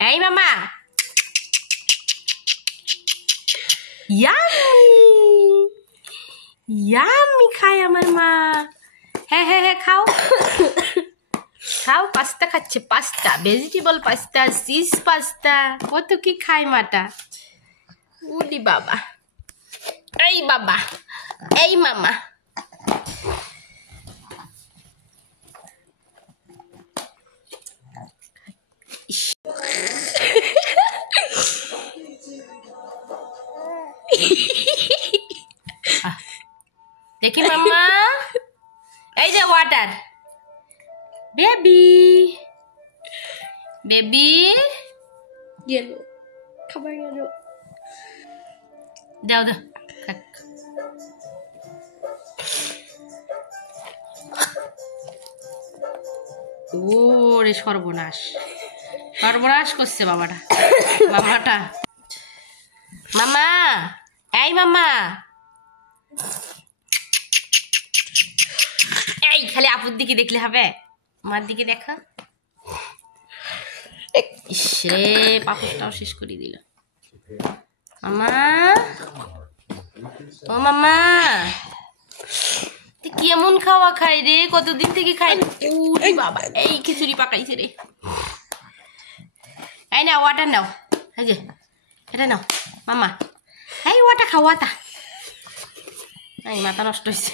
এই মামা yummy yummy খায় আমার মা হ্যাঁ হ্যাঁ হ্যাঁ খাও খাও পাস্তা খাচ্ছে pasta vegetable pasta cheese pasta কত কি খায় মাটা উলি বাবা এই মামা দেখি মাম্মা এই যে ওয়াটার বেবি গেল খাবার গেল দাও দাও খাক ওরে সর্বনাশ করছে বাবাটা মামা এই মামা এই খালি আপুর দিকে দেখলে হবে আমার দিকে দেখা ইসরে পাপড়টাও শেষ করে দিল মামা ও মামা কেমন খাওয়া খাই রে কতদিন থেকে খাই বাবা এই খিচুড়ি পাকাইছে রে এই না ওয়াটার নাও এই যে এটা নাও মামা এই ওয়াটা খাওয়াটা এই মাথা নষ্ট হয়েছে